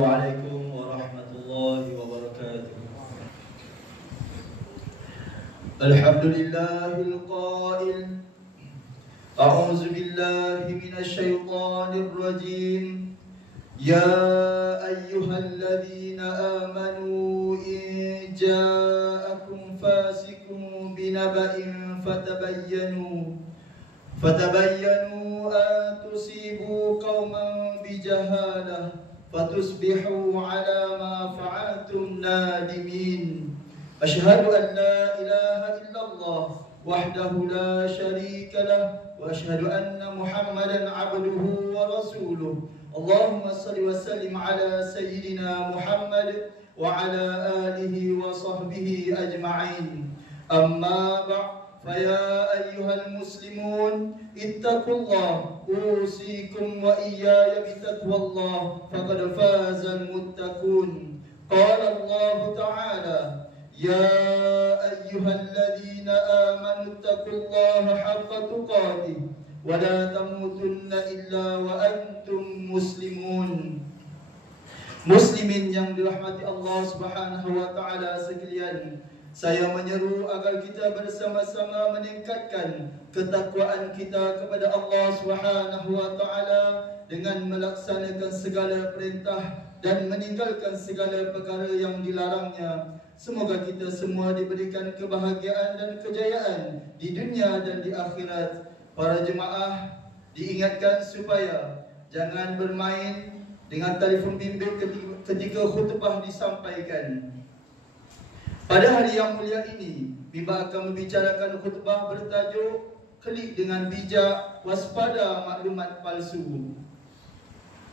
Waalaikumsalam warahmatullahi wabarakatuh. Alhamdulillahil qail A'udzu billahi minasy syaithanir rajim. Ya ayyuhalladzina amanu in ja'akum fasiqun binaba'in fatabayyanu an tusibu qauman bijahalah fatusbihu ala ma fa'altum nadimin. Asyhadu an la ilaha illallah wahdahu la syarika lah wa asyhadu anna Muhammadan abduhu wa rasuluh. Allahumma salli wa sallim ala sayyidina Muhammad wa ala alihi wa sahbihi ajma'in. Amma ba'd. فيا أيها المسلمون اتقوا الله أوصيكم وإياي بتقوى الله فقد فاز المتقون. قال الله تعالى يا أيها الذين آمنوا اتقوا الله حق تقاته ولا تموتن إلا وأنتم مسلمون. Muslimin yang dirahmati Allah Subhanahu wa taala sekalian, saya menyeru agar kita bersama-sama meningkatkan ketakwaan kita kepada Allah Subhanahu wa taala dengan melaksanakan segala perintah dan meninggalkan segala perkara yang dilarangnya. Semoga kita semua diberikan kebahagiaan dan kejayaan di dunia dan di akhirat. Para jemaah diingatkan supaya jangan bermain dengan telefon bimbit ketika khutbah disampaikan. Pada hari yang mulia ini, Mimbar akan membicarakan khutbah bertajuk Klik dengan bijak, waspada maklumat palsu.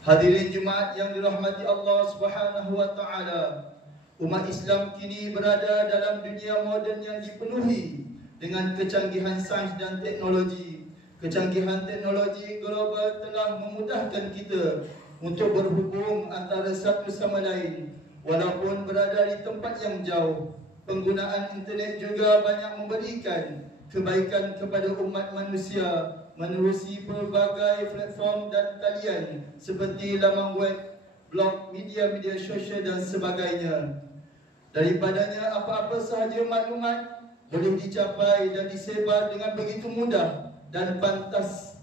Hadirin Jumaat yang dirahmati Allah Subhanahu wa taala, umat Islam kini berada dalam dunia moden yang dipenuhi dengan kecanggihan sains dan teknologi. Kecanggihan teknologi global telah memudahkan kita untuk berhubung antara satu sama lain walaupun berada di tempat yang jauh. Penggunaan internet juga banyak memberikan kebaikan kepada umat manusia menerusi pelbagai platform dan talian seperti laman web, blog, media-media sosial dan sebagainya. Daripadanya apa-apa sahaja maklumat boleh dicapai dan disebar dengan begitu mudah dan pantas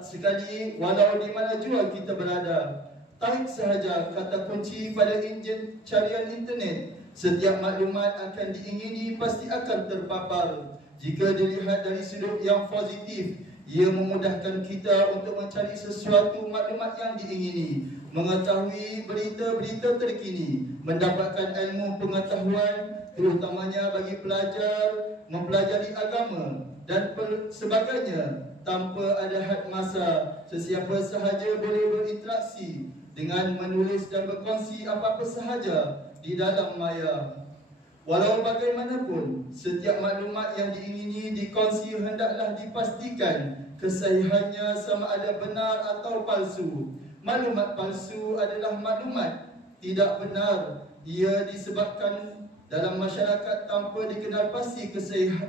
sekali walau di mana jua kita berada. Tarik sahaja kata kunci pada enjin carian internet. Setiap maklumat akan diingini pasti akan terpapar. Jika dilihat dari sudut yang positif, ia memudahkan kita untuk mencari sesuatu maklumat yang diingini, mengetahui berita-berita terkini, mendapatkan ilmu pengetahuan terutamanya bagi pelajar, mempelajari agama dan sebagainya tanpa ada had masa. Sesiapa sahaja boleh berinteraksi dengan menulis dan berkongsi apa-apa sahaja di dalam maya. Walau bagaimanapun, setiap maklumat yang diingini dikongsi hendaklah dipastikan kesahihannya sama ada benar atau palsu. Maklumat palsu adalah maklumat tidak benar. Ia disebabkan dalam masyarakat tanpa dikenal pasti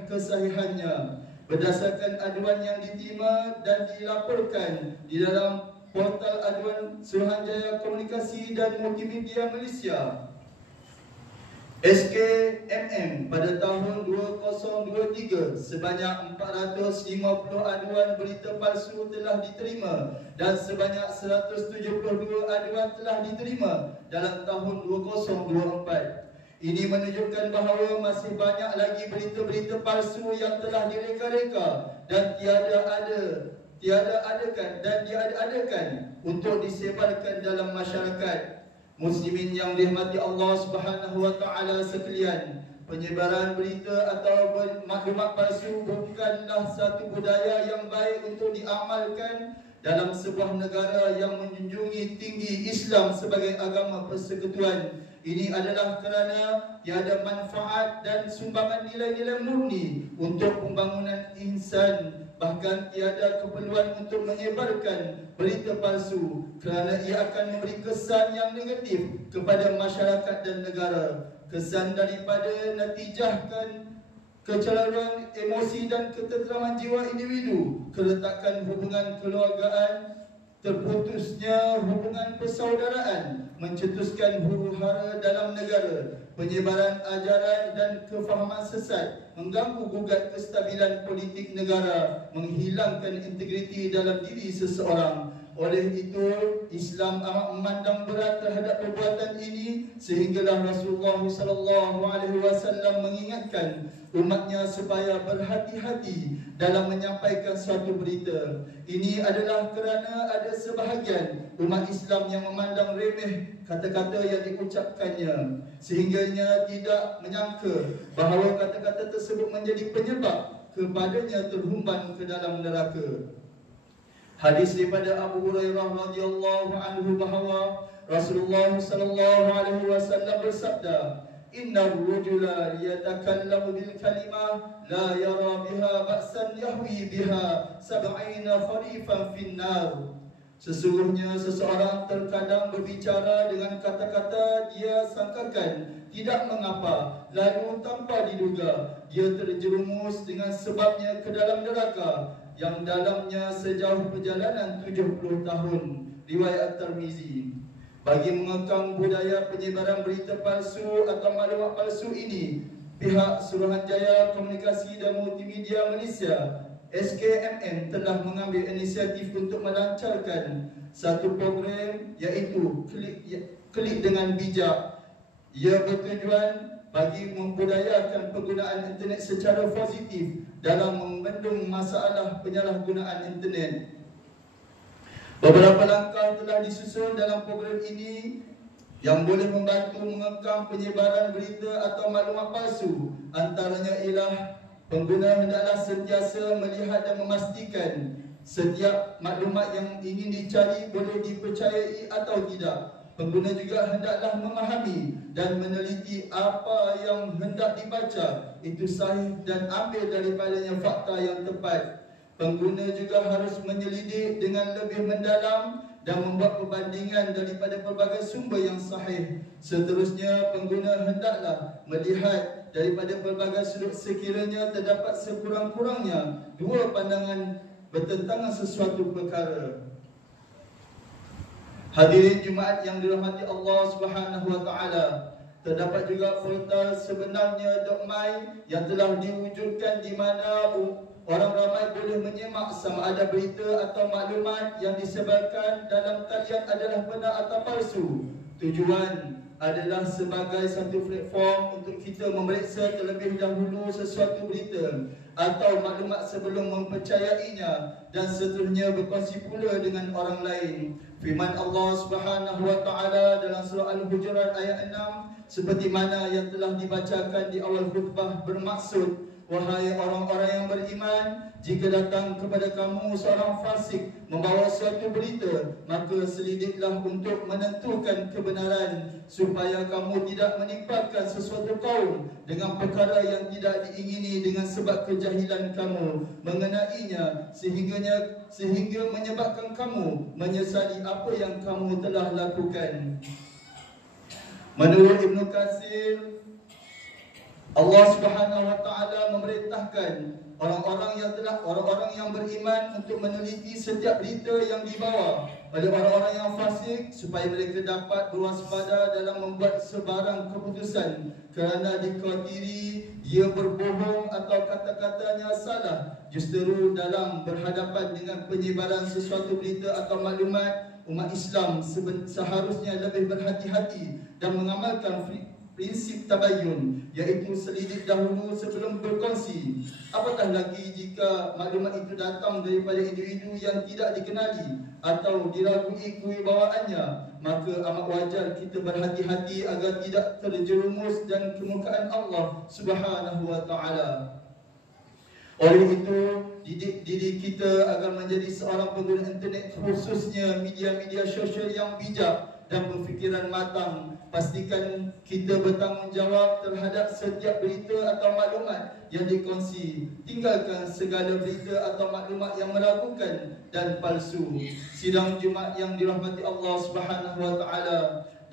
kesahihannya berdasarkan aduan yang diterima dan dilaporkan di dalam portal aduan Suruhanjaya Komunikasi dan Multimedia Malaysia SKMM pada tahun 2023 sebanyak 450 aduan berita palsu telah diterima dan sebanyak 172 aduan telah diterima dalam tahun 2024. Ini menunjukkan bahawa masih banyak lagi berita-berita palsu yang telah direka-reka dan diada-adakan untuk disebarkan dalam masyarakat. Muslimin yang dirahmati Allah Subhanahu wa taala sekalian, penyebaran berita atau maklumat palsu bukanlah satu budaya yang baik untuk diamalkan dalam sebuah negara yang menjunjungi tinggi Islam sebagai agama persekutuan. Ini adalah kerana tiada manfaat dan sumbangan nilai-nilai murni untuk pembangunan insan. Bahkan tiada keperluan untuk menyebarkan berita palsu kerana ia akan memberi kesan yang negatif kepada masyarakat dan negara. Kesan daripada natijahkan kecelaruan emosi dan ketenteraman jiwa individu, keretakan hubungan keluargaan, terputusnya hubungan persaudaraan, mencetuskan huru-hara dalam negara, penyebaran ajaran dan kefahaman sesat, mengganggu gugat kestabilan politik negara, menghilangkan integriti dalam diri seseorang. Oleh itu, Islam amat memandang berat terhadap perbuatan ini, sehinggalah Rasulullah SAW mengingatkan umatnya supaya berhati-hati dalam menyampaikan suatu berita. Ini adalah kerana ada sebahagian umat Islam yang memandang remeh kata-kata yang diucapkannya, sehingganya tidak menyangka bahawa kata-kata tersebut menjadi penyebab kepadanya terhumban ke dalam neraka. Hadis daripada Abu Hurairah radhiyallahu anhu bahawa Rasulullah sallallahu alaihi wasallam bersabda, "Inna ar-rajula yatakallamu bil kalimah la yara biha ba'san yahwi biha 70 kharifan fin nar." Sesungguhnya seseorang terkadang berbicara dengan kata-kata dia sangkakan tidak mengapa, lalu tanpa diduga dia terjerumus dengan sebabnya ke dalam neraka yang dalamnya sejauh perjalanan 70 tahun. Riwayat At-Tirmizi. Bagi mengekang budaya penyebaran berita palsu atau maklumat palsu ini, pihak Suruhanjaya Komunikasi dan Multimedia Malaysia SKMM telah mengambil inisiatif untuk melancarkan satu program iaitu Klik dengan Bijak. Ia bertujuan bagi membudayakan penggunaan internet secara positif dalam membendung masalah penyalahgunaan internet. Beberapa langkah telah disusun dalam program ini yang boleh membantu mengekang penyebaran berita atau maklumat palsu. Antaranya ialah pengguna hendaklah sentiasa melihat dan memastikan setiap maklumat yang ingin dicari boleh dipercayai atau tidak. Pengguna juga hendaklah memahami dan meneliti apa yang hendak dibaca itu sahih dan ambil daripadanya fakta yang tepat. Pengguna juga harus menyelidik dengan lebih mendalam dan membuat perbandingan daripada pelbagai sumber yang sahih. Seterusnya, pengguna hendaklah melihat daripada pelbagai sudut sekiranya terdapat sekurang-kurangnya dua pandangan bertentangan sesuatu perkara. Hadirin Jumaat yang dirahmati Allah Subhanahu wa taala, terdapat juga portal sebenarnya.my yang telah diwujudkan di mana orang ramai boleh menyemak sama ada berita atau maklumat yang disebarkan dalam talian adalah benar atau palsu. Tujuan adalah sebagai satu platform untuk kita memeriksa terlebih dahulu sesuatu berita atau maklumat sebelum mempercayainya dan seterusnya berkongsi pula dengan orang lain. Firman Allah Subhanahu wa taala dalam surah Al-Hujurat ayat 6 seperti mana yang telah dibacakan di awal khutbah bermaksud, wahai orang-orang yang beriman, jika datang kepada kamu seorang fasik membawa suatu berita, maka selidiklah untuk menentukan kebenaran, supaya kamu tidak menimpakan sesuatu kaum dengan perkara yang tidak diingini dengan sebab kejahilan kamu mengenainya, sehingga menyebabkan kamu menyesali apa yang kamu telah lakukan. Menurut Ibnu Katsir, Allah Subhanahu wa taala memerintahkan orang-orang yang beriman untuk meneliti setiap berita yang dibawa oleh orang-orang yang fasik supaya mereka dapat berwaspada dalam membuat sebarang keputusan kerana dikhawatiri dia berbohong atau kata-katanya salah. Justru dalam berhadapan dengan penyebaran sesuatu berita atau maklumat, umat Islam seharusnya lebih berhati-hati dan mengamalkan prinsip tabayyun, iaitu selidik dahulu sebelum berkongsi. Apatah lagi jika maklumat itu datang daripada individu yang tidak dikenali atau diragui kewibawaannya, maka amat wajar kita berhati-hati agar tidak terjerumus dan kemurkaan Allah Subhanahu wa taala. Oleh itu, didik diri kita agar menjadi seorang pengguna internet, khususnya media-media sosial yang bijak dan berfikiran matang. Pastikan kita bertanggungjawab terhadap setiap berita atau maklumat yang dikongsi. Tinggalkan segala berita atau maklumat yang meragukan dan palsu. Sidang Jumaat yang dirahmati Allah Subhanahu wa taala,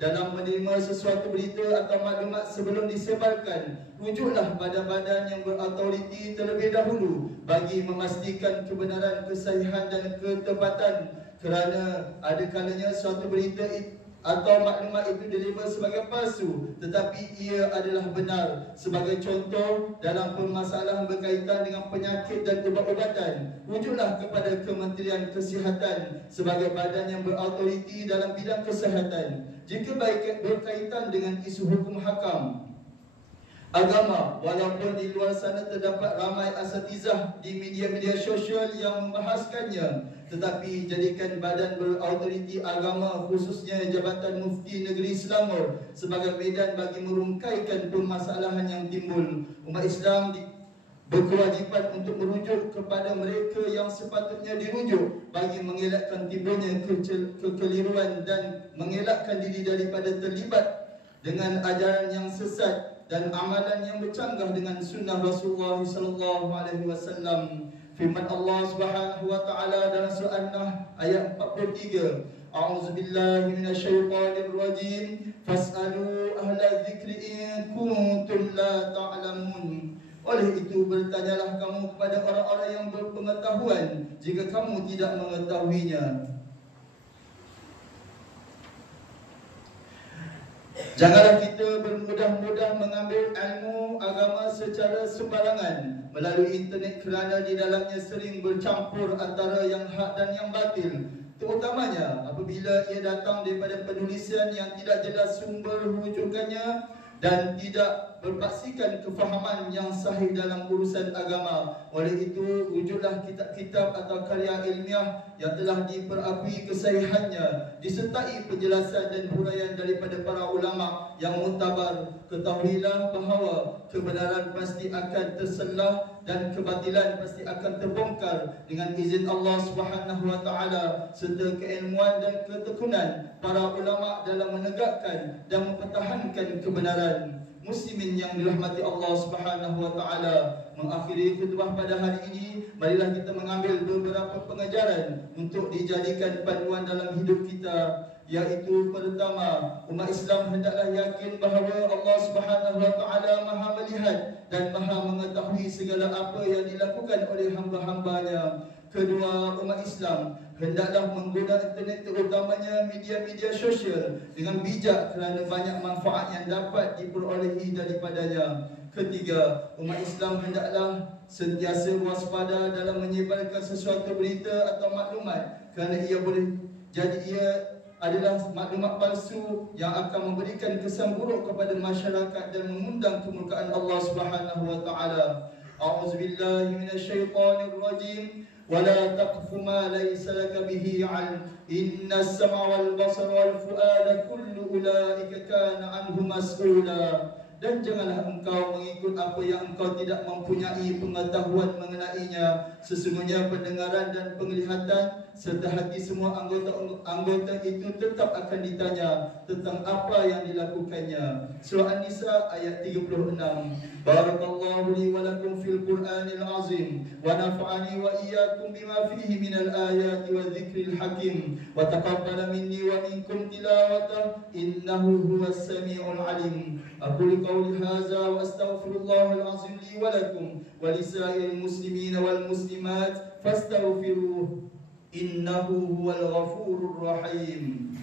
dalam menerima sesuatu berita atau maklumat sebelum disebarkan, rujuklah badan-badan yang berautoriti terlebih dahulu bagi memastikan kebenaran, kesahihan dan ketepatan kerana ada kalanya suatu berita atau maklumat itu deliver sebagai palsu, tetapi ia adalah benar. Sebagai contoh, dalam permasalahan berkaitan dengan penyakit dan ubat-ubatan, rujuklah kepada Kementerian Kesihatan sebagai badan yang berautoriti dalam bidang kesihatan. Jika berkaitan dengan isu hukum hakam agama, walaupun di luar sana terdapat ramai asatizah di media-media sosial yang membahaskannya, tetapi jadikan badan berautoriti agama, khususnya Jabatan Mufti Negeri Selangor, sebagai medan bagi merungkaikan permasalahan yang timbul. Umat Islam berkewajipan untuk merujuk kepada mereka yang sepatutnya dirujuk bagi mengelakkan timbulnya kekeliruan dan mengelakkan diri daripada terlibat dengan ajaran yang sesat dan amalan yang bercanggah dengan sunnah Rasulullah sallallahu alaihi wasallam. Firman Allah Subhanahu wa taala dalam surah An-Nahl ayat 43, A'udzubillahi minasyaitonir rajim, fas'alu ahla dzikri in kuntum la ta'lamun. Oleh itu bertanyalah kamu kepada orang-orang yang berpengetahuan jika kamu tidak mengetahuinya. Janganlah kita bermudah-mudah mengambil ilmu agama secara sembarangan melalui internet, kerana di dalamnya sering bercampur antara yang hak dan yang batil, terutamanya apabila ia datang daripada penulisan yang tidak jelas sumber rujukannya dan tidak berpaksikan kefahaman yang sahih dalam urusan agama. Oleh itu, wujudlah kitab-kitab atau karya ilmiah yang telah diperakui kesahihannya, disertai penjelasan dan huraian daripada para ulama yang muktabar. Ketahuilah bahawa kebenaran pasti akan terselah dan kebatilan pasti akan terbongkar dengan izin Allah Subhanahu wa taala, serta keilmuan dan ketekunan para ulama dalam menegakkan dan mempertahankan kebenaran. Muslimin yang dirahmati Allah Subhanahu wa taala, mengakhiri khutbah pada hari ini, marilah kita mengambil beberapa pengajaran untuk dijadikan panduan dalam hidup kita, iaitu pertama, umat Islam hendaklah yakin bahawa Allah Subhanahu wa taala Maha melihat dan Maha mengetahui segala apa yang dilakukan oleh hamba-hambanya. Kedua, umat Islam hendaklah menggunakan internet, terutamanya media-media sosial, dengan bijak kerana banyak manfaat yang dapat diperolehi daripadanya. Ketiga, umat Islam hendaklah sentiasa waspada dalam menyebarkan sesuatu berita atau maklumat, kerana ia boleh jadi ia adalah maklumat palsu yang akan memberikan kesan buruk kepada masyarakat dan mengundang kemurkaan Allah Subhanahu wa taala. A'udzubillahi minasyaitonir rajim. ولا تقف ما ليس لك به علم إن السمع والبصر والفؤاد كل أولئك كان عنه مسؤولا. Dan janganlah engkau mengikut apa yang engkau tidak mempunyai pengetahuan mengenainya. Sesungguhnya pendengaran dan penglihatan serta hati semua anggota itu tetap akan ditanya tentang apa yang dilakukannya. Surah An-Nisa ayat 36. Barakallahu li wa lakum fil Qur'anil azim wa nafa'ani wa iyyakum bima fihi minal ayati wa dzikril hakim wa taqabbala minni wa minkum tilawatahu innahu huwas samiul alim. Aqulu qawli hadza wa astaghfirullahal azim li wa lakum wa lisa'iril muslimin wal muslimat fastaghfiruhu innahu huwal ghafurur rahim.